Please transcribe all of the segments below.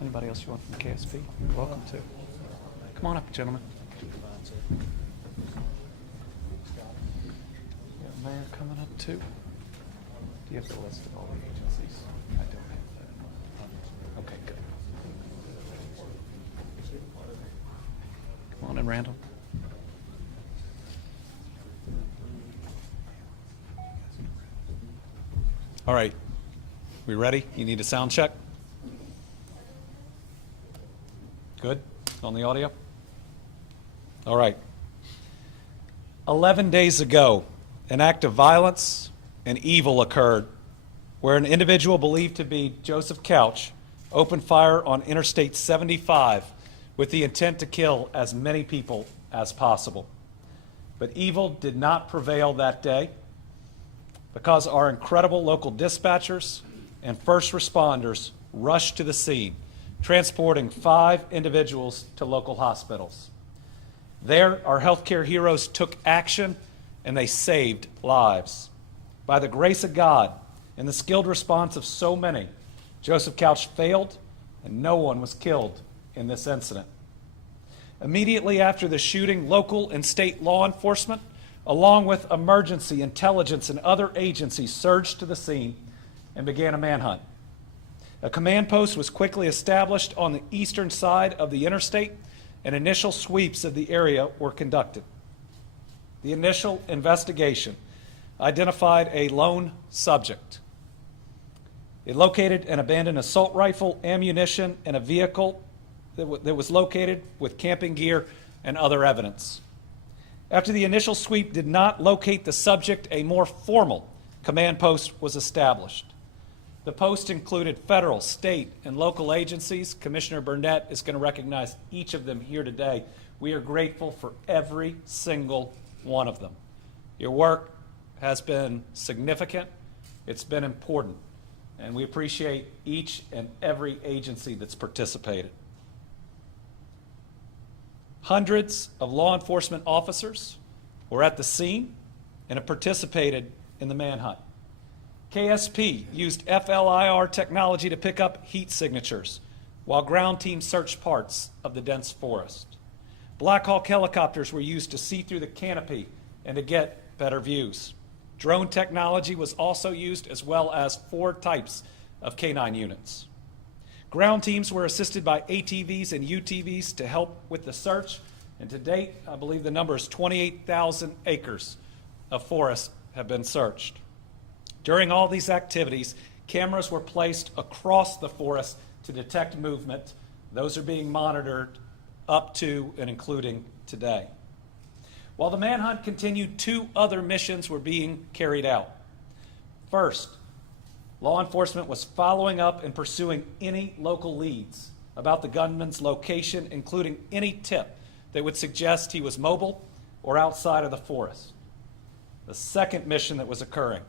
Anybody else you want from KSP? You're welcome to. Come on up, gentlemen. Yeah, Mayor coming up too. Do you have the list of all the agencies? I don't have that. Okay, good. Come on in, Randall. All right. We ready? You need a sound check? Good? On the audio? All right. 11 days ago, an act of violence and evil occurred where an individual believed to be Joseph Couch opened fire on Interstate 75 with the intent to kill as many people as possible. But evil did not prevail that day because our incredible local dispatchers and first responders rushed to the scene, transporting 5 individuals to local hospitals. There, our healthcare heroes took action and they saved lives. By the grace of God and the skilled response of so many, Joseph Couch failed and no one was killed in this incident. Immediately after the shooting, local and state law enforcement, along with emergency, intelligence, and other agencies, surged to the scene and began a manhunt. A command post was quickly established on the eastern side of the interstate, and initial sweeps of the area were conducted. The initial investigation identified a lone subject. It located an abandoned assault rifle, ammunition, and a vehicle that was located with camping gear and other evidence. After the initial sweep did not locate the subject, a more formal command post was established. The post included federal, state, and local agencies. Commissioner Burnett is going to recognize each of them here today. We are grateful for every single one of them. Your work has been significant. It's been important. And we appreciate each and every agency that's participated. Hundreds of law enforcement officers were at the scene and have participated in the manhunt. KSP used FLIR technology to pick up heat signatures while ground teams searched parts of the dense forest. Black Hawk helicopters were used to see through the canopy and to get better views. Drone technology was also used, as well as 4 types of canine units. Ground teams were assisted by ATVs and UTVs to help with the search, and to date, I believe the number is 28,000 acres of forest have been searched. During all these activities, cameras were placed across the forest to detect movement. Those are being monitored up to and including today. While the manhunt continued, 2 other missions were being carried out. First, law enforcement was following up and pursuing any local leads about the gunman's location, including any tip that would suggest he was mobile or outside of the forest. The second mission that was occurring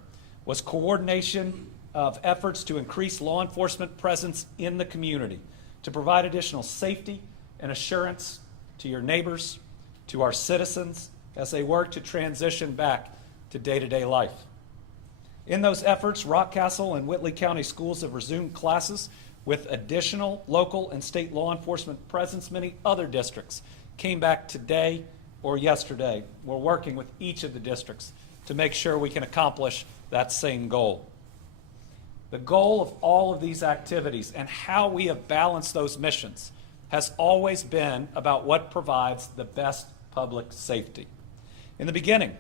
was coordination of efforts to increase law enforcement presence in the community to provide additional safety and assurance to your neighbors, to our citizens, as they work to transition back to day-to-day life. In those efforts, Rockcastle and Whitley County schools have resumed classes with additional local and state law enforcement presence. Many other districts came back today or yesterday. We're working with each of the districts to make sure we can accomplish that same goal. The goal of all of these activities and how we have balanced those missions has always been about what provides the best public safety. In the beginning,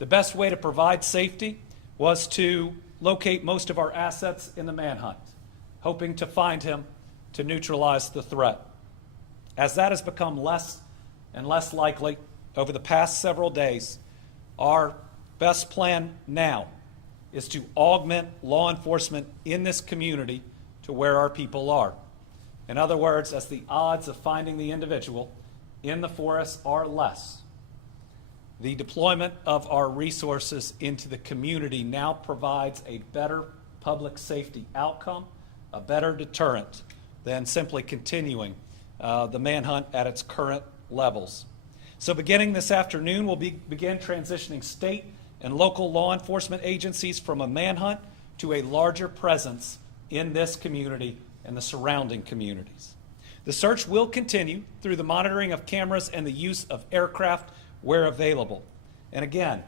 the best way to provide safety was to locate most of our assets in the manhunt, hoping to find him to neutralize the threat. As that has become less and less likely over the past several days, our best plan now is to augment law enforcement in this community to where our people are. In other words, as the odds of finding the individual in the forest are less, the deployment of our resources into the community now provides a better public safety outcome, a better deterrent than simply continuing the manhunt at its current levels. So beginning this afternoon, we'll begin transitioning state and local law enforcement agencies from a manhunt to a larger presence in this community and the surrounding communities. The search will continue through the monitoring of cameras and the use of aircraft where available. And again,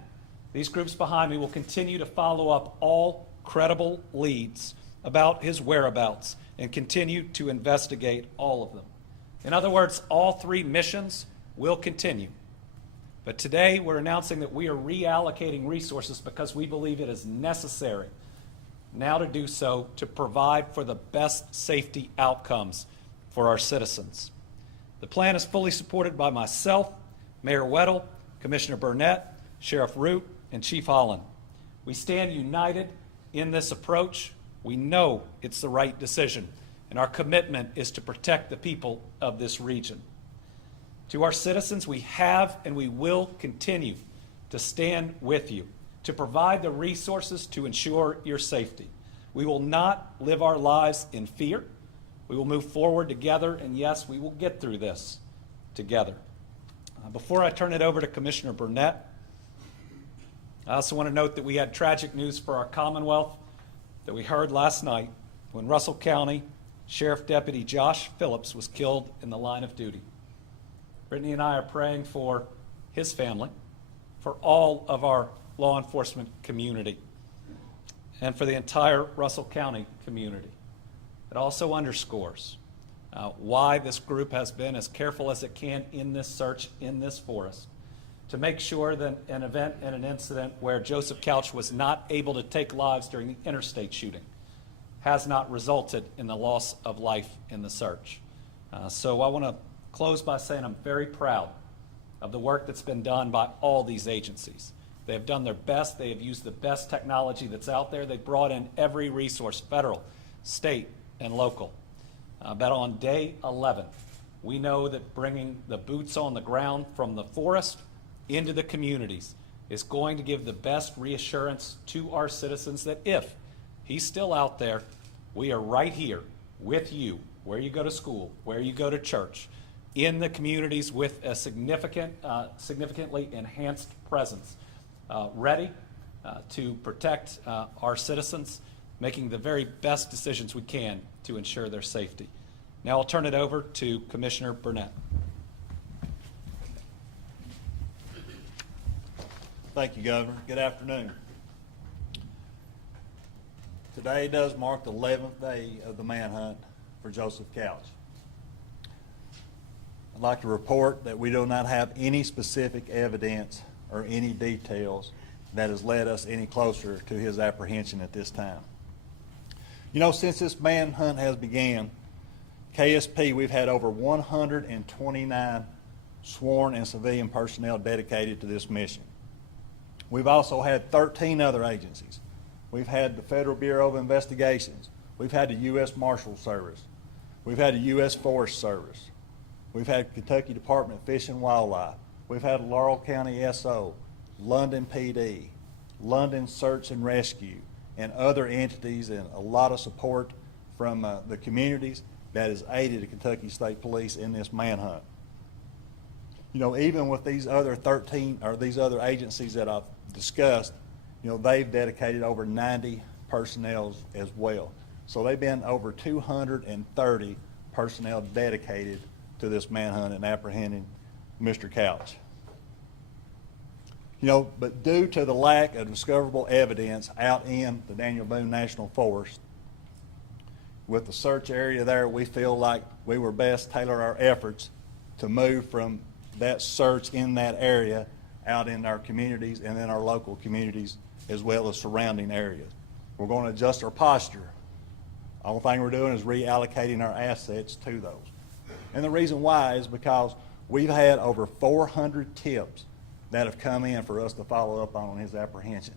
these groups behind me will continue to follow up all credible leads about his whereabouts and continue to investigate all of them. In other words, all three missions will continue. But today we're announcing that we are reallocating resources because we believe it is necessary now to do so to provide for the best safety outcomes for our citizens. The plan is fully supported by myself, Mayor Weddle, Commissioner Burnett, Sheriff Root, and Chief Holland. We stand united in this approach. We know it's the right decision, and our commitment is to protect the people of this region. To our citizens, we have and we will continue to stand with you, to provide the resources to ensure your safety. We will not live our lives in fear. We will move forward together, and yes, we will get through this together. Before I turn it over to Commissioner Burnett, I also want to note that we had tragic news for our Commonwealth that we heard last night when Russell County Sheriff Deputy Josh Phillips was killed in the line of duty. Brittany and I are praying for his family, for all of our law enforcement community, and for the entire Russell County community. It also underscores why this group has been as careful as it can in this search in this forest to make sure that an event and an incident where Joseph Couch was not able to take lives during the interstate shooting has not resulted in the loss of life in the search. So I want to close by saying I'm very proud of the work that's been done by all these agencies. They have done their best. They have used the best technology that's out there. They've brought in every resource, federal, state, and local. But on day 11, we know that bringing the boots on the ground from the forest into the communities is going to give the best reassurance to our citizens that if he's still out there, we are right here with you, where you go to school, where you go to church, in the communities with a significantly enhanced presence, ready to protect our citizens, making the very best decisions we can to ensure their safety. Now I'll turn it over to Commissioner Burnett. Thank you, Governor. Good afternoon. Today does mark the 11th day of the manhunt for Joseph Couch. I'd like to report that we do not have any specific evidence or any details that has led us any closer to his apprehension at this time. You know, since this manhunt has began, KSP, we've had over 129 sworn and civilian personnel dedicated to this mission. We've also had 13 other agencies. We've had the Federal Bureau of Investigations. We've had the U.S. Marshal Service. We've had the U.S. Forest Service. We've had Kentucky Department of Fish and Wildlife. We've had Laurel County SO, London PD, London Search and Rescue, and other entities, and a lot of support from the communities that has aided the Kentucky State Police in this manhunt. You know, even with these other 13 or these other agencies that I've discussed, you know, they've dedicated over 90 personnel as well. So they've been over 230 personnel dedicated to this manhunt and apprehending Mr. Couch. You know, but due to the lack of discoverable evidence out in the Daniel Boone National Forest, with the search area there, we feel like we were best tailor our efforts to move from that search in that area out in our communities and in our local communities as well as surrounding areas. We're going to adjust our posture. The only thing we're doing is reallocating our assets to those. And the reason why is because we've had over 400 tips that have come in for us to follow up on his apprehension.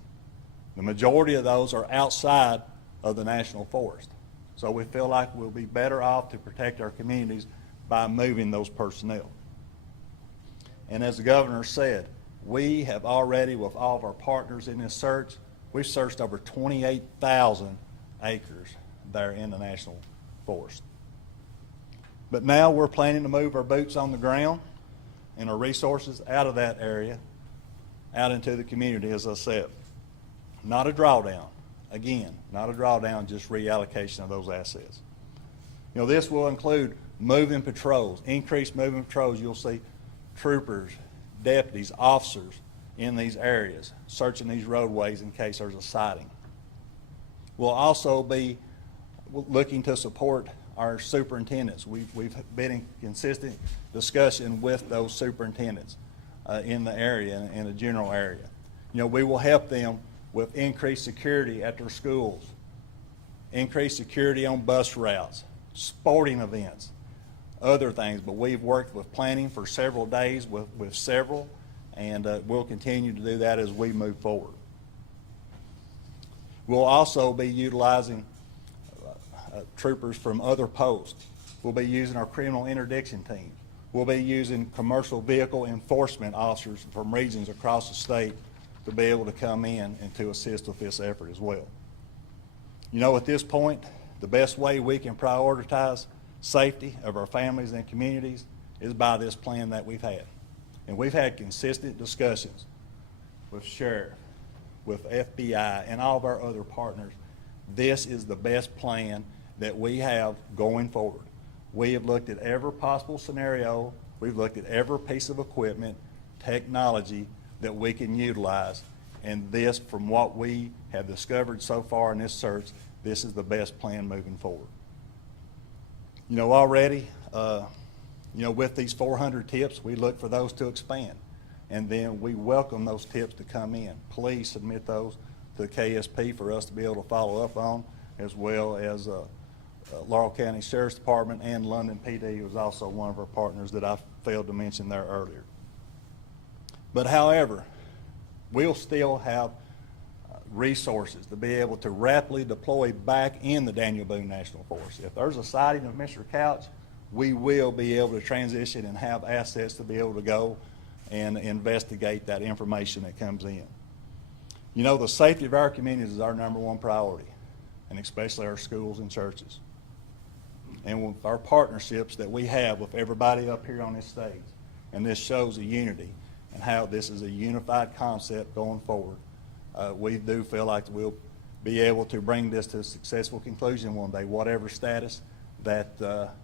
The majority of those are outside of the National Forest. So we feel like we'll be better off to protect our communities by moving those personnel. And as the governor said, we have already, with all of our partners in this search, we've searched over 28,000 acres there in the National Forest. But now we're planning to move our boots on the ground and our resources out of that area, out into the community, as I said. Not a drawdown. Again, not a drawdown, just reallocation of those assets. You know, this will include moving patrols, increased moving patrols. You'll see troopers, deputies, officers in these areas searching these roadways in case there's a sighting. We'll also be looking to support our superintendents. We've been in consistent discussion with those superintendents in the area, in the general area. You know, we will help them with increased security at their schools, increased security on bus routes, sporting events, other things. But we've worked with planning for several days with several, and we'll continue to do that as we move forward. We'll also be utilizing troopers from other posts. We'll be using our criminal interdiction team. We'll be using commercial vehicle enforcement officers from regions across the state to be able to come in and to assist with this effort as well. You know, at this point, the best way we can prioritize safety of our families and communities is by this plan that we've had. And we've had consistent discussions with sheriff, with FBI, and all of our other partners. This is the best plan that we have going forward. We have looked at every possible scenario. We've looked at every piece of equipment, technology that we can utilize. And this, from what we have discovered so far in this search, this is the best plan moving forward. You know, already, with these 400 tips, we look for those to expand. And then we welcome those tips to come in. Please submit those to the KSP for us to be able to follow up on, as well as Laurel County Sheriff's Department and London PD was also one of our partners that I failed to mention there earlier. But however, we'll still have resources to be able to rapidly deploy back in the Daniel Boone National Forest. If there's a sighting of Mr. Couch, we will be able to transition and have assets to be able to go and investigate that information that comes in. You know, the safety of our communities is our number one priority, and especially our schools and churches. And with our partnerships that we have with everybody up here on this stage, and this shows a unity and how this is a unified concept going forward, we do feel like we'll be able to bring this to a successful conclusion one day, whatever status that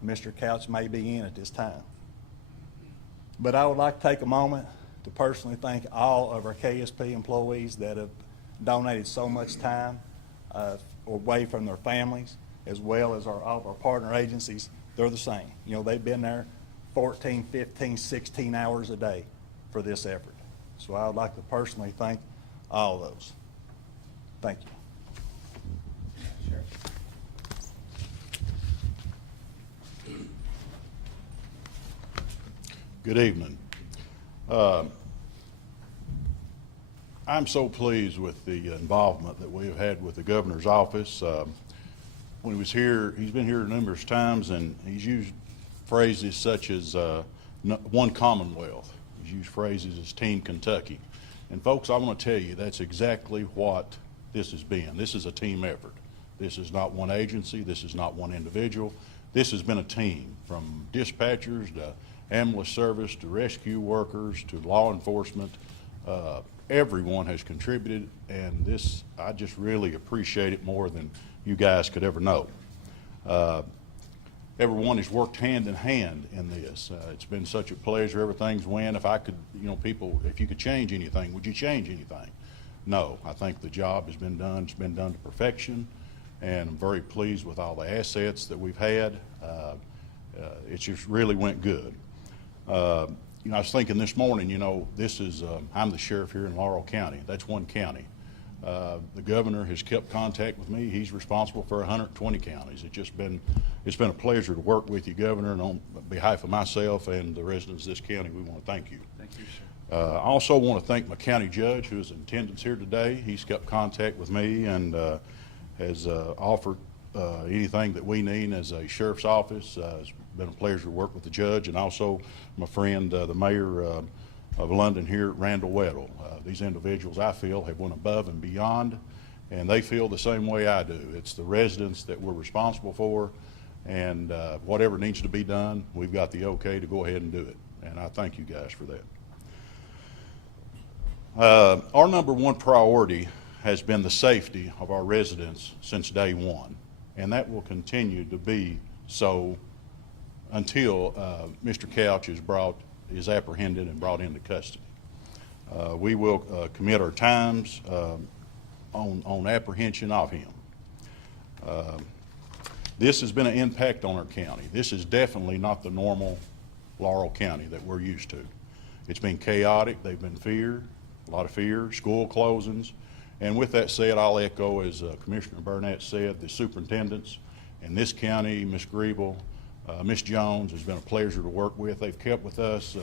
Mr. Couch may be in at this time. But I would like to take a moment to personally thank all of our KSP employees that have donated so much time away from their families, as well as all of our partner agencies. They're the same. You know, they've been there 14, 15, 16 hours a day for this effort. So I would like to personally thank all of those. Thank you. Sure. Good evening. I'm so pleased with the involvement that we have had with the governor's office. When he was here, he's been here numerous times, and he's used phrases such as one Commonwealth. He's used phrases as Team Kentucky. And folks, I want to tell you, that's exactly what this has been. This is a team effort. This is not one agency. This is not one individual. This has been a team, from dispatchers to ambulance service to rescue workers to law enforcement. Everyone has contributed, and this, I just really appreciate it more than you guys could ever know. Everyone has worked hand in hand in this. It's been such a pleasure. Everything's win. If I could, people, if you could change anything, would you change anything? No, I think the job has been done. It's been done to perfection, and I'm very pleased with all the assets that we've had. It just really went good. I was thinking this morning, this is, I'm the sheriff here in Laurel County. That's one county. The governor has kept contact with me. He's responsible for 120 counties. It's been a pleasure to work with you, Governor, and on behalf of myself and the residents of this county, we want to thank you. Thank you, sir. I also want to thank my county judge, who is in attendance here today. He's kept contact with me and has offered anything that we need as a sheriff's office. It's been a pleasure to work with the judge, and also my friend, the mayor of London here, Randall Weddle. These individuals, I feel, have went above and beyond, and they feel the same way I do. It's the residents that we're responsible for, and whatever needs to be done, we've got the okay to go ahead and do it, and I thank you guys for that. Our number one priority has been the safety of our residents since day one, and that will continue to be so until Mr. Couch is apprehended and brought into custody. We will commit our times on apprehension of him. This has been an impact on our county. This is definitely not the normal Laurel County that we're used to. It's been chaotic. They've been fear, a lot of fear, school closings. And with that said, I'll echo, as Commissioner Burnett said, the superintendents in this county, Ms. Griebel, Ms. Jones, has been a pleasure to work with. They've kept with us.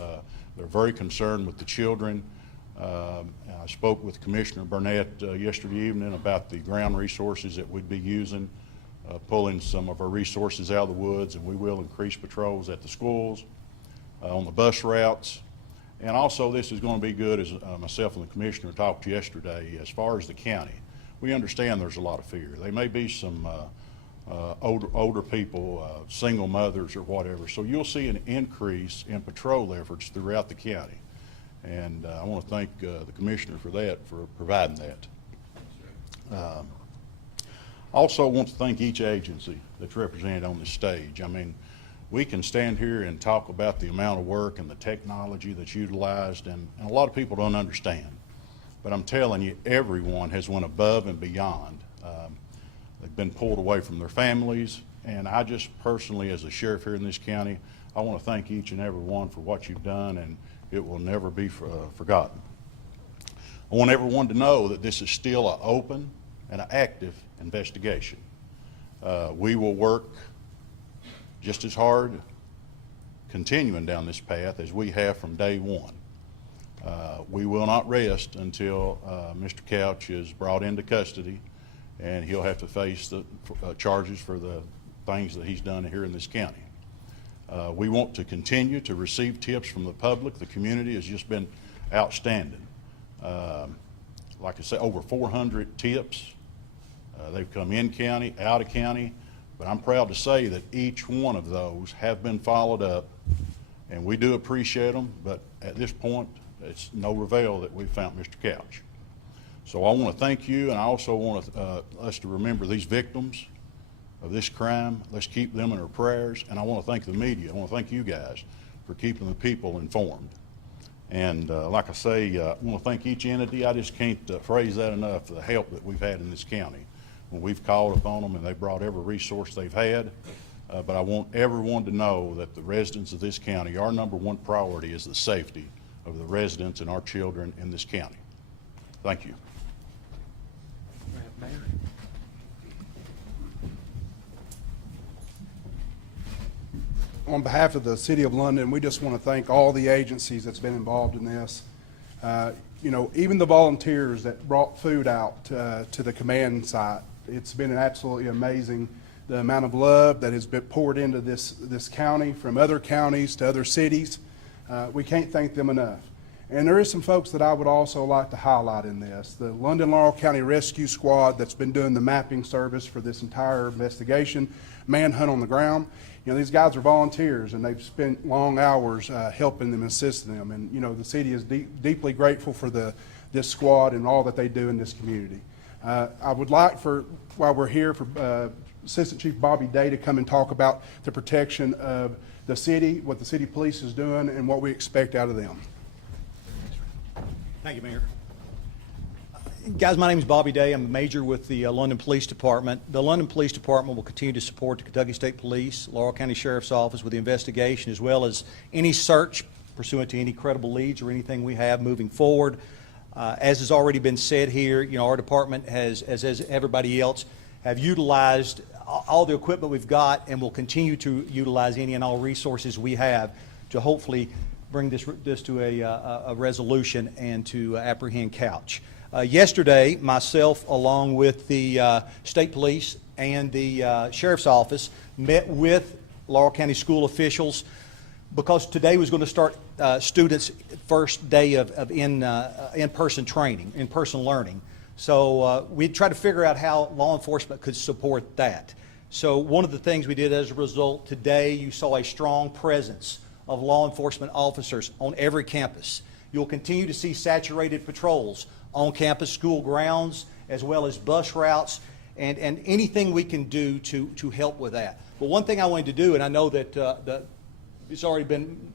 They're very concerned with the children. I spoke with Commissioner Burnett yesterday evening about the ground resources that we'd be using, pulling some of our resources out of the woods, and we will increase patrols at the schools, on the bus routes. And also, this is going to be good, as myself and the commissioner talked yesterday, as far as the county. We understand there's a lot of fear. There may be some older people, single mothers or whatever. So you'll see an increase in patrol efforts throughout the county. And I want to thank the commissioner for that, for providing that. Also want to thank each agency that's represented on this stage. I mean, we can stand here and talk about the amount of work and the technology that's utilized, and a lot of people don't understand. But I'm telling you, everyone has went above and beyond. They've been pulled away from their families, and I just personally, as a sheriff here in this county, I want to thank each and every one for what you've done, and it will never be forgotten. I want everyone to know that this is still an open and an active investigation. We will work just as hard continuing down this path as we have from day one. We will not rest until Mr. Couch is brought into custody, and he'll have to face the charges for the things that he's done here in this county. We want to continue to receive tips from the public. The community has just been outstanding. Like I said, over 400 tips. They've come in county, out of county, but I'm proud to say that each one of those have been followed up, and we do appreciate them, but at this point, it's no reveal that we found Mr. Couch. So I want to thank you, and I also want us to remember these victims of this crime. Let's keep them in our prayers, and I want to thank the media. I want to thank you guys for keeping the people informed. And like I say, I want to thank each entity. I just can't phrase that enough, the help that we've had in this county when we've called upon them, and they brought every resource they've had. But I want everyone to know that the residents of this county, our #1 priority is the safety of the residents and our children in this county. Thank you. On behalf of the City of London, we just want to thank all the agencies that's been involved in this. You know, even the volunteers that brought food out to the command site. It's been absolutely amazing, the amount of love that has been poured into this county from other counties to other cities. We can't thank them enough. And there is some folks that I would also like to highlight in this. The London Laurel County Rescue Squad that's been doing the mapping service for this entire investigation, manhunt on the ground. You know, these guys are volunteers, and they've spent long hours helping them, assisting them. And, you know, the city is deeply grateful for this squad and all that they do in this community. I would like while we're here, for Assistant Chief Bobby Day to come and talk about the protection of the city, what the city police is doing, and what we expect out of them. Thank you, Mayor. Guys, my name is Bobby Day. I'm a major with the London Police Department. The London Police Department will continue to support the Kentucky State Police, Laurel County Sheriff's Office with the investigation, as well as any search pursuant to any credible leads or anything we have moving forward. As has already been said here, you know, our department has, as everybody else, have utilized all the equipment we've got, and will continue to utilize any and all resources we have to hopefully bring this to a resolution and to apprehend Couch. Yesterday, myself, along with the state police and the sheriff's office, met with Laurel County school officials, because today was going to start students' first day of in-person training, in-person learning. So we tried to figure out how law enforcement could support that. So one of the things we did as a result, today you saw a strong presence of law enforcement officers on every campus. You'll continue to see saturated patrols on campus, school grounds, as well as bus routes, and anything we can do to help with that. But one thing I wanted to do, and I know that it's already been,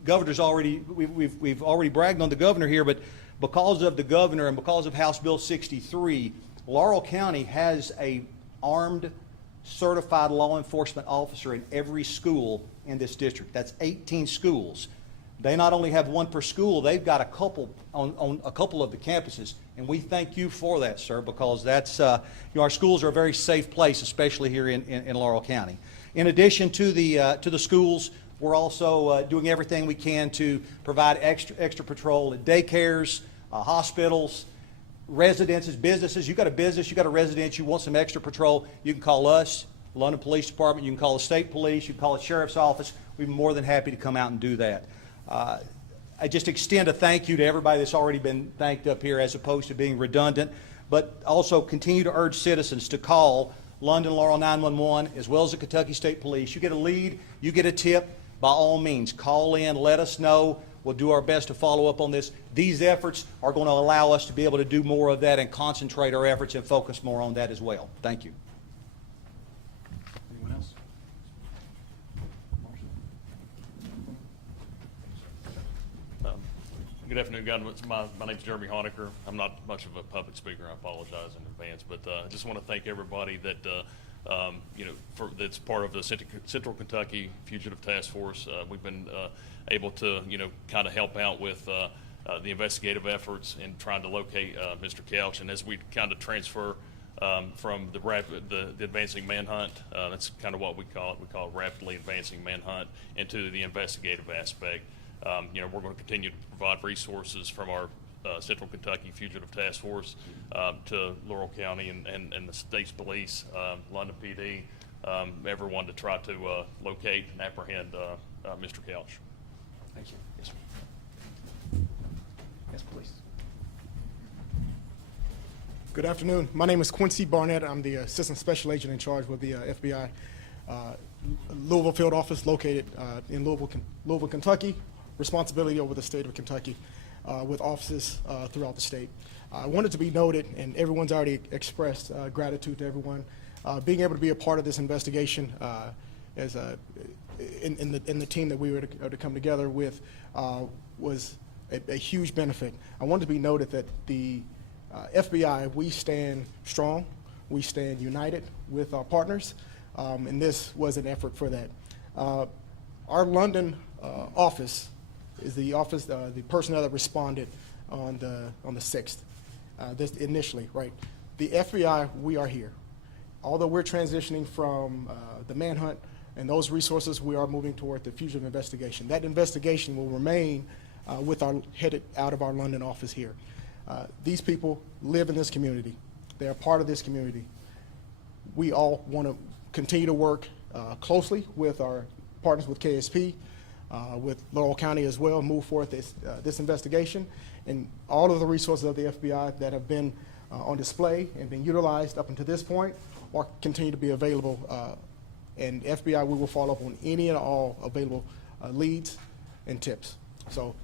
we've already bragged on the governor here, but because of the governor and because of House Bill 63, Laurel County has a armed certified law enforcement officer in every school in this district. That's 18 schools. They not only have one per school, they've got a couple on a couple of the campuses, and we thank you for that, sir, because that's our schools are a very safe place, especially here in Laurel County. In addition to the schools, we're also doing everything we can to provide extra patrol at daycares, hospitals, residences, businesses. You got a business, you got a residence, you want some extra patrol, you can call us, London Police Department, you can call the state police, you can call the sheriff's office. We'd be more than happy to come out and do that. I just extend a thank you to everybody that's already been thanked up here as opposed to being redundant, but also continue to urge citizens to call London Laurel 911 as well as the Kentucky State Police. You get a lead, you get a tip, by all means, call in, let us know. We'll do our best to follow up on this. These efforts are going to allow us to be able to do more of that and concentrate our efforts and focus more on that as well. Thank you. Anyone else? Good afternoon, guys. My name's Jeremy Honecker. I'm not much of a public speaker. I apologize in advance, but I just want to thank everybody that that's part of the Central Kentucky Fugitive Task Force. We've been able to kind of help out with the investigative efforts in trying to locate Mr. Couch, and as we kind of transfer from the advancing manhunt, that's kind of what we call it. We call it rapidly advancing manhunt into the investigative aspect. We're going to continue to provide resources from our Central Kentucky Fugitive Task Force to Laurel County and the state's police, London PD, everyone to try to locate and apprehend Mr. Couch. Thank you. Yes, sir. Yes, please. Good afternoon. My name is Quincy Barnett. I'm the Assistant Special Agent in charge with the FBI Louisville Field Office located in Louisville, Kentucky. Responsibility over the state of Kentucky with offices throughout the state. I wanted to be noted, and everyone's already expressed gratitude to everyone. Being able to be a part of this investigation as in the team that we were to come together with was a huge benefit. I wanted to be noted that the FBI, we stand strong, we stand united with our partners, and this was an effort for that. Our London office is the office, the personnel that responded on the 6th, this initially, right? The FBI, we are here. Although we're transitioning from the manhunt and those resources, we are moving toward the fugitive investigation. That investigation will remain headed out of our London office here. These people live in this community. They are part of this community. We all want to continue to work closely with our partners with KSP, with Laurel County as well, move forth this investigation, and all of the resources of the FBI that have been on display and been utilized up until this point or continue to be available. And FBI, we will follow up on any and all available leads and tips. So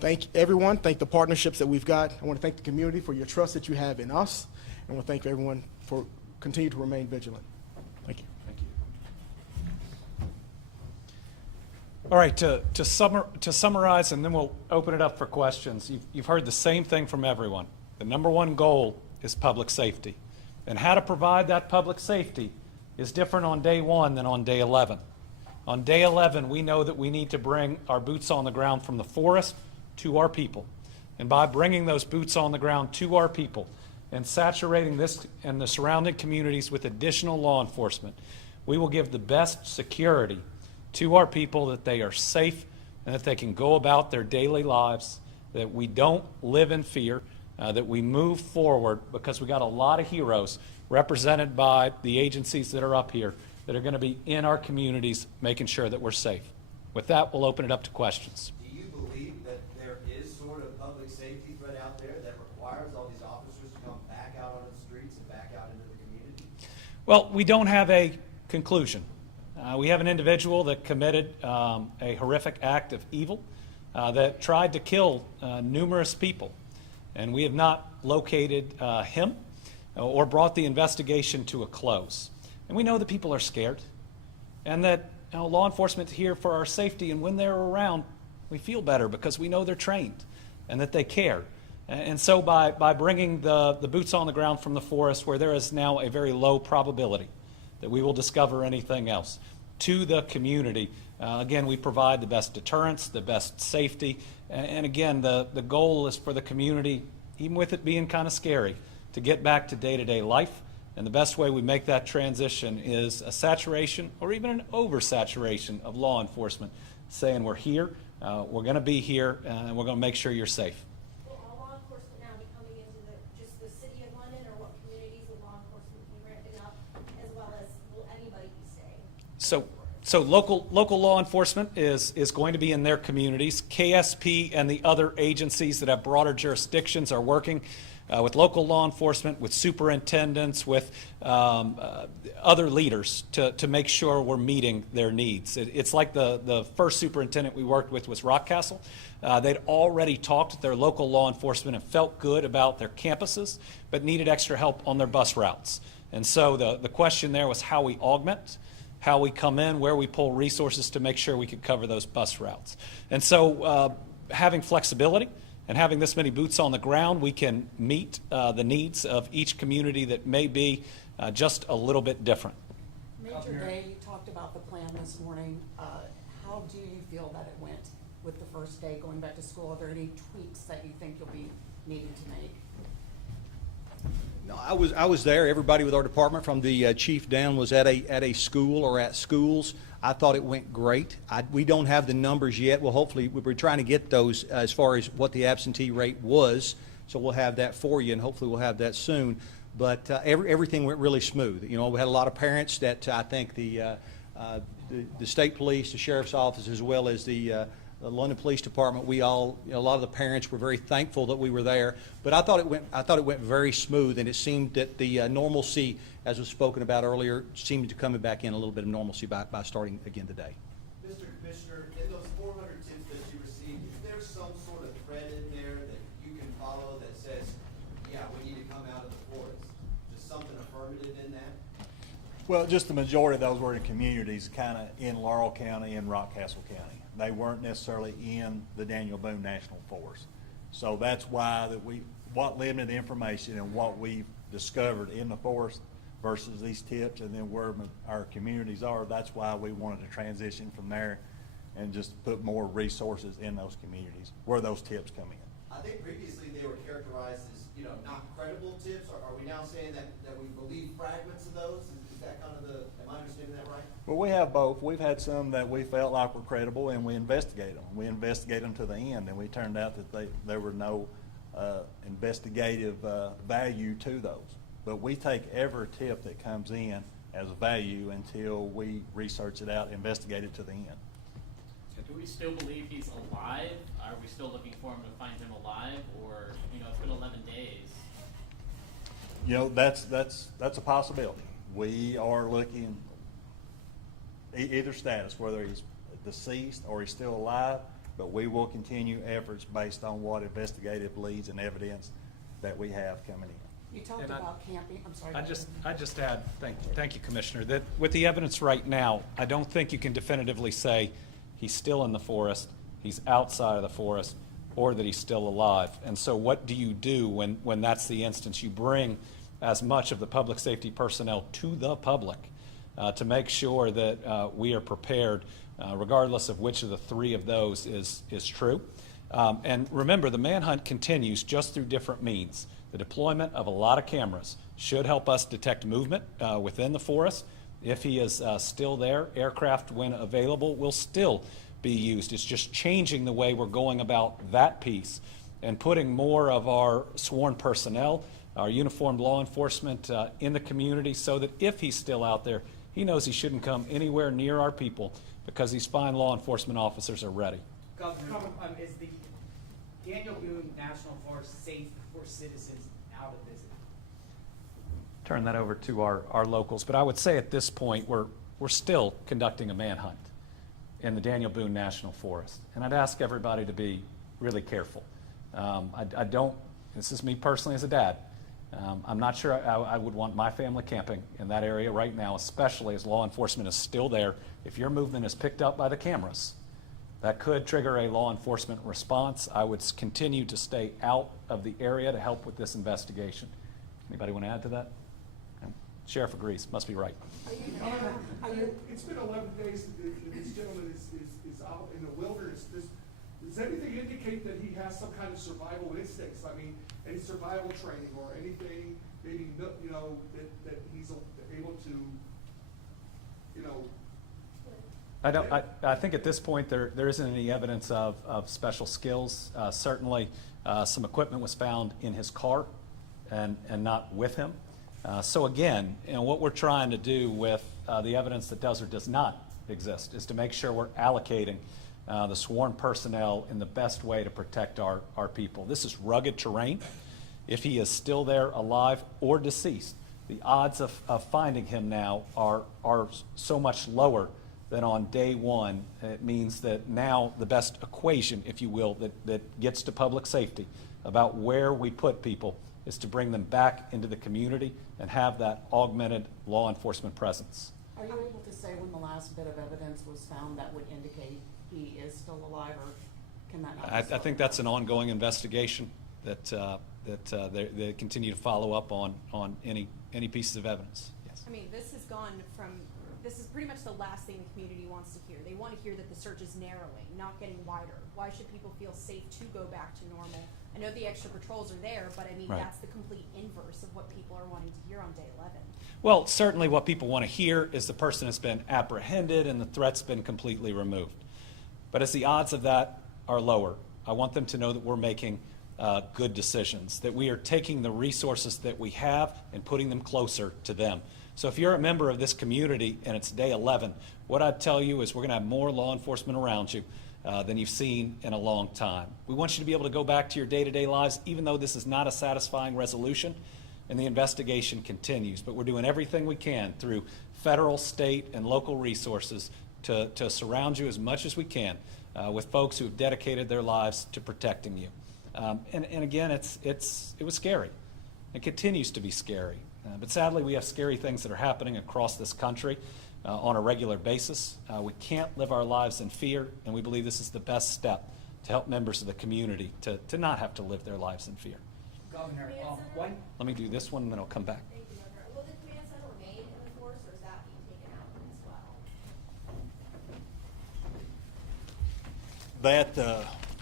thank everyone, thank the partnerships that we've got. I want to thank the community for your trust that you have in us, and I want to thank everyone for continue to remain vigilant. Thank you. Thank you. All right, to summarize, and then we'll open it up for questions. You've heard the same thing from everyone. The number one goal is public safety. And how to provide that public safety is different on day 1 than on day 11. On day 11, we know that we need to bring our boots on the ground from the forest to our people. And by bringing those boots on the ground to our people and saturating this and the surrounding communities with additional law enforcement, we will give the best security to our people, that they are safe and that they can go about their daily lives, that we don't live in fear, that we move forward, because we got a lot of heroes represented by the agencies that are up here that are going to be in our communities making sure that we're safe. With that, we'll open it up to questions. Do you believe that there is sort of public safety threat out there that requires all these officers to come back out onto the streets and back out into the community? Well, we don't have a conclusion. We have an individual that committed a horrific act of evil that tried to kill numerous people, and we have not located him. or brought the investigation to a close. And we know that people are scared, and that law enforcement is here for our safety, and when they're around, we feel better because we know they're trained and that they care. And so by bringing the boots on the ground from the forest, where there is now a very low probability that we will discover anything else, to the community, again, we provide the best deterrence, the best safety, and again, the goal is for the community, even with it being kind of scary, to get back to day-to-day life. And the best way we make that transition is a saturation or even an oversaturation of law enforcement, saying we're here, we're going to be here, and we're going to make sure you're safe. Will all law enforcement now be coming into just the city of London, or what communities will law enforcement be ramping up, as well as will anybody be staying? So local law enforcement is going to be in their communities. KSP and the other agencies that have broader jurisdictions are working with local law enforcement, with superintendents, with other leaders to make sure we're meeting their needs. It's like the first superintendent we worked with was Rockcastle. They'd already talked to their local law enforcement and felt good about their campuses, but needed extra help on their bus routes. And so the question there was how we augment, how we come in, where we pull resources to make sure we could cover those bus routes. And so having flexibility and having this many boots on the ground, we can meet the needs of each community that may be just a little bit different. Major Day, you talked about the plan this morning. How do you feel that it went with the first day going back to school? Are there any tweaks that you think you'll be needing to make? No, I was there. Everybody with our department, from the chief down, was at a school or at schools. I thought it went great. We don't have the numbers yet. Well, hopefully, we're trying to get those as far as what the absentee rate was. So we'll have that for you, and hopefully we'll have that soon. But everything went really smooth. You know, we had a lot of parents that I think the state police, the sheriff's office, as well as the London Police Department, a lot of the parents were very thankful that we were there. But I thought it went very smooth, and it seemed that the normalcy, as was spoken about earlier, seemed to come back in a little bit of normalcy by starting again today. Mr. Commissioner, in those 400 tips that you received, is there some sort of thread in there that you can follow that says, yeah, we need to come out of the forest? Just something affirmative in that? Well, just the majority of those were in communities kind of in Laurel County and Rockcastle County. They weren't necessarily in the Daniel Boone National Forest. So that's why what limited information and what we've discovered in the forest versus these tips and then where our communities are, that's why we wanted to transition from there and just put more resources in those communities where those tips come in. I think previously they were characterized as, not credible tips. Are we now saying that we believe fragments of those? Is that kind of am I understanding that right? Well, we have both. We've had some that we felt like were credible, and we investigate them. We investigate them to the end, and we turned out that there were no investigative value to those. But we take every tip that comes in as value until we research it out, investigate it to the end. Do we still believe he's alive? Are we still looking for him to find him alive, or it's been 11 days? That's a possibility. We are looking either status, whether he's deceased or he's still alive, but we will continue efforts based on what investigative leads and evidence that we have coming in. You talked about camping. I'm sorry. I just add, thank you, Commissioner, that with the evidence right now, I don't think you can definitively say he's still in the forest, he's outside of the forest, or that he's still alive. And so what do you do when that's the instance? You bring as much of the public safety personnel to the public to make sure that we are prepared, regardless of which of the three of those is true. And remember, the manhunt continues just through different means. The deployment of a lot of cameras should help us detect movement within the forest. If he is still there, aircraft, when available, will still be used. It's just changing the way we're going about that piece and putting more of our sworn personnel, our uniformed law enforcement in the community, so that if he's still out there, he knows he shouldn't come anywhere near our people because these fine law enforcement officers are ready. Governor, is the Daniel Boone National Forest safe for citizens now to visit? Turn that over to our locals, but I would say at this point we're still conducting a manhunt in the Daniel Boone National Forest, and I'd ask everybody to be really careful. I don't, this is me personally as a dad, I'm not sure I would want my family camping in that area right now, especially as law enforcement is still there. If your movement is picked up by the cameras, that could trigger a law enforcement response. I would continue to stay out of the area to help with this investigation. Anybody want to add to that? Sheriff agrees, must be right. It's been 11 days that this gentleman is out in the wilderness. Does anything indicate that he has some kind of survival instincts? I mean, any survival training or anything, maybe, you know, that he's able to, you know. I think at this point there isn't any evidence of special skills. Certainly, some equipment was found in his car and not with him. So again, you know, what we're trying to do with the evidence that does or does not exist is to make sure we're allocating the sworn personnel in the best way to protect our people. This is rugged terrain. If he is still there alive or deceased, the odds of finding him now are so much lower than on day one. It means that now the best equation, if you will, that gets to public safety about where we put people is to bring them back into the community and have that augmented law enforcement presence. Are you able to say when the last bit of evidence was found that would indicate he is still alive, or can that not be I started think that's an now? ongoing investigation that they continue to follow up on any pieces of evidence. Yes. I mean, this is pretty much the last thing the community wants to hear. They want to hear that the search is narrowing, not getting wider. Why should people feel safe to go back to normal? I know the extra patrols are there, but I mean, Right. that's the complete inverse of what people are wanting to hear on day 11. Well, certainly what people want to hear is the person has been apprehended and the threat's been completely removed. But as the odds of that are lower, I want them to know that we're making good decisions, that we are taking the resources that we have and putting them closer to them. So if you're a member of this community and it's day 11, what I'd tell you is we're going to have more law enforcement around you than you've seen in a long time. We want you to be able to go back to your day-to-day lives, even though this is not a satisfying resolution, and the investigation continues. But we're doing everything we can through federal, state, and local resources to surround you as much as we can with folks who have dedicated their lives to protecting you. And again, it was scary. It continues to be scary. But sadly, we have scary things that are happening across this country on a regular basis. We can't live our lives in fear, and we believe this is the best step to help members of the community to not have to live their lives in fear. Governor, Command Center? Let me do this one, and then I'll come back. Thank you, Governor. Will the command center remain in the force, or is that being taken out as well? That,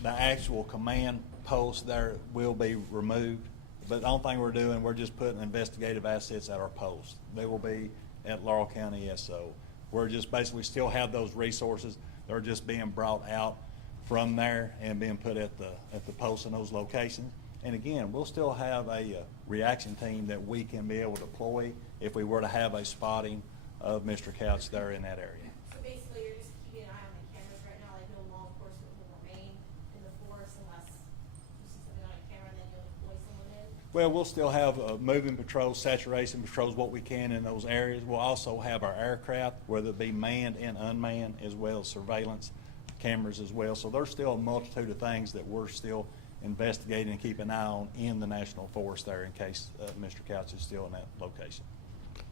the actual command post there will be removed, but the only thing we're doing, we're just putting investigative assets at our post. They will be at Laurel County SO. We're just basically still have those resources. They're just being brought out from there and being put at the posts in those locations. And again, we'll still have a reaction team that we can be able to deploy if we were to have a spotting of Mr. Couch there in that area. So basically, you're just keeping an eye on the cameras right now, like no law enforcement will remain in the force unless you see something on a camera and then you'll deploy someone in? Well, we'll still have moving patrols, saturation patrols, what we can in those areas. We'll also have our aircraft, whether it be manned and unmanned, as well as surveillance cameras as well. So there's still a multitude of things that we're still investigating and keep an eye on in the national forest there in case Mr. Couch is still in that location.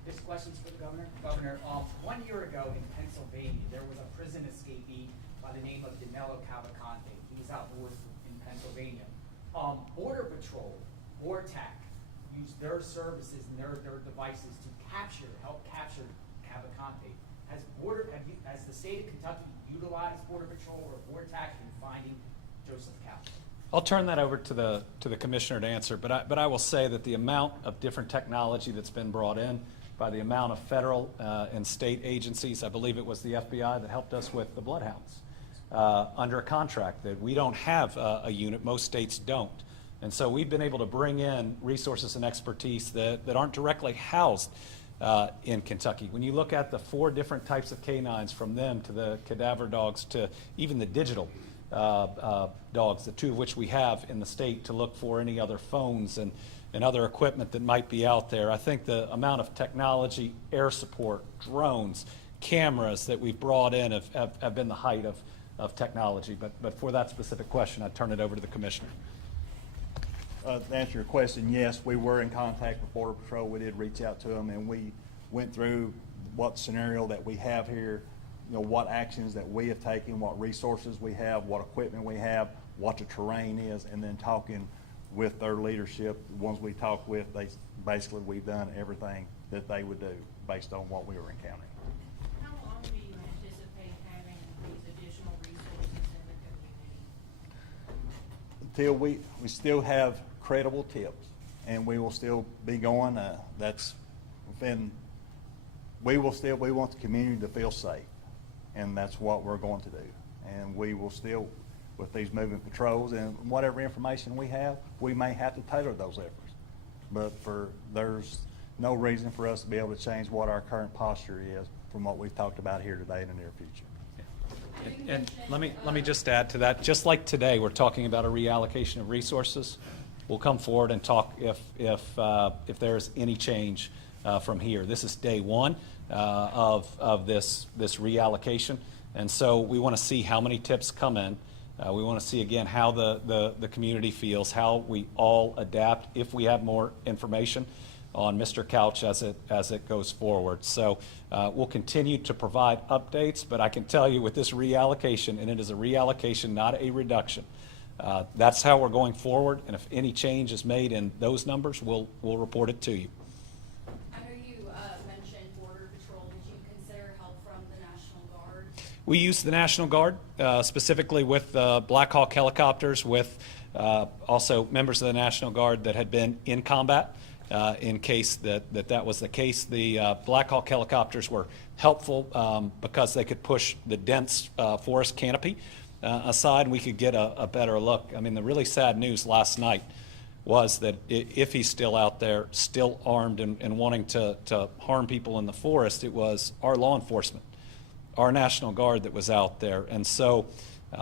This question's for the governor. Governor, 1 year ago in Pennsylvania, there was a prison escapee by the name of Danilo Cavalcante. He was out north in Pennsylvania. Border Patrol, BORTAC, used their services and their devices to help capture Cavalcante. Has the state of Kentucky utilized Border Patrol or BORTAC in finding Joseph Couch? I'll turn that over to the commissioner to answer, but I will say that the amount of different technology that's been brought in by the amount of federal and state agencies, I believe it was the FBI that helped us with the Bloodhounds under a contract that we don't have a unit, most states don't. And so we've been able to bring in resources and expertise that aren't directly housed in Kentucky. When you look at the 4 different types of canines, from them to the cadaver dogs to even the digital dogs, the 2 of which we have in the state to look for any other phones and other equipment that might be out there. I think the amount of technology, air support, drones, cameras that we've brought in have been the height of technology. But for that specific question, I'd turn it over to the commissioner. to answer your question, yes, we were in contact with Border Patrol. We did reach out to them, and we went through what scenario that we have here, you know, what actions that we have taken, what resources we have, what equipment we have, what the terrain is, and then talking with their leadership, the ones we talked with, basically we've done everything that they would do based on what we were encountering. How long do you anticipate having these additional resources in the community? Until we still have credible tips, and we will still be going. We want the community to feel safe, and that's what we're going to do. And we will still, with these moving patrols and whatever information we have, we may have to tailor those efforts. But there's no reason for us to be able to change what our current posture is from what we've talked about here today in the near future. And let me just add to that. Just like today, we're talking about a reallocation of resources. We'll come forward and talk if there's any change from here. This is day one of this reallocation, and so we want to see how many tips come in. We want to see again how the community feels, how we all adapt if we have more information on Mr. Couch as it goes forward. So we'll continue to provide updates, but I can tell you with this reallocation, and it is a reallocation, not a reduction, that's how we're going forward, and if any change is made in those numbers, we'll report it to you. I know you mentioned Border Patrol. Did you consider help from the National Guard? We use the National Guard, specifically with Black Hawk helicopters, with also members of the National Guard that had been in combat. In case that was the case, the Black Hawk helicopters were helpful because they could push the dense forest canopy aside, and we could get a better look. I mean, the really sad news last night was that if he's still out there, still armed and wanting to harm people in the forest, it was our law enforcement, our National Guard that was out there. And so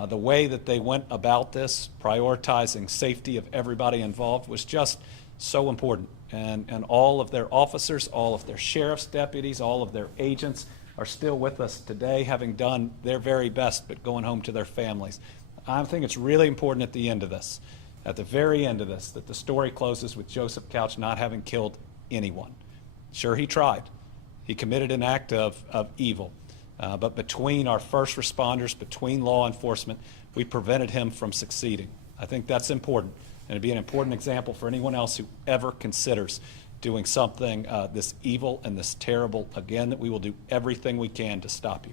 the way that they went about this, prioritizing safety of everybody involved, was just so important. And all of their officers, all of their sheriff's deputies, all of their agents are still with us today, having done their very best, but going home to their families. I think it's really important at the end of this, at the very end of this, that the story closes with Joseph Couch not having killed anyone. Sure, he tried. He committed an act of evil. But between our first responders, between law enforcement, we prevented him from succeeding. I think that's important. And it'd be an important example for anyone else who ever considers doing something this evil and this terrible again, that we will do everything we can to stop you.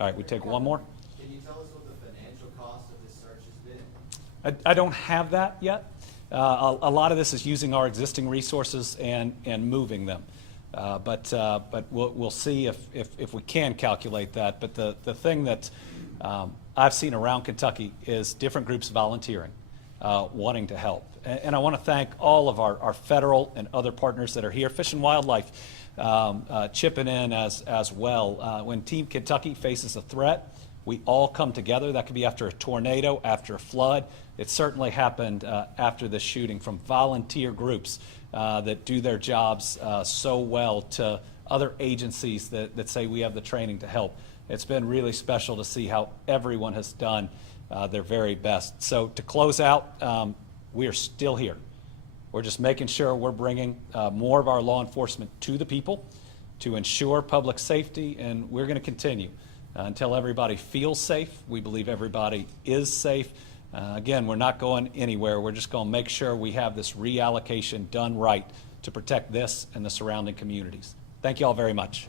All right, we take one more. Can you tell us what the financial cost of this search has been? I don't have that yet. A lot of this is using our existing resources and moving them. But we'll see if we can calculate that. But the thing that I've seen around Kentucky is different groups volunteering, wanting to help. And I want to thank all of our federal and other partners that are here. Fish and Wildlife chipping in as well. When Team Kentucky faces a threat, we all come together. That could be after a tornado, after a flood. It certainly happened after the shooting, from volunteer groups that do their jobs so well to other agencies that say we have the training to help. It's been really special to see how everyone has done their very best. So to close out, we are still here. We're just making sure we're bringing more of our law enforcement to the people to ensure public safety, and we're going to continue until everybody feels safe. We believe everybody is safe. Again, we're not going anywhere. We're just going to make sure we have this reallocation done right to protect this and the surrounding communities. Thank you all very much.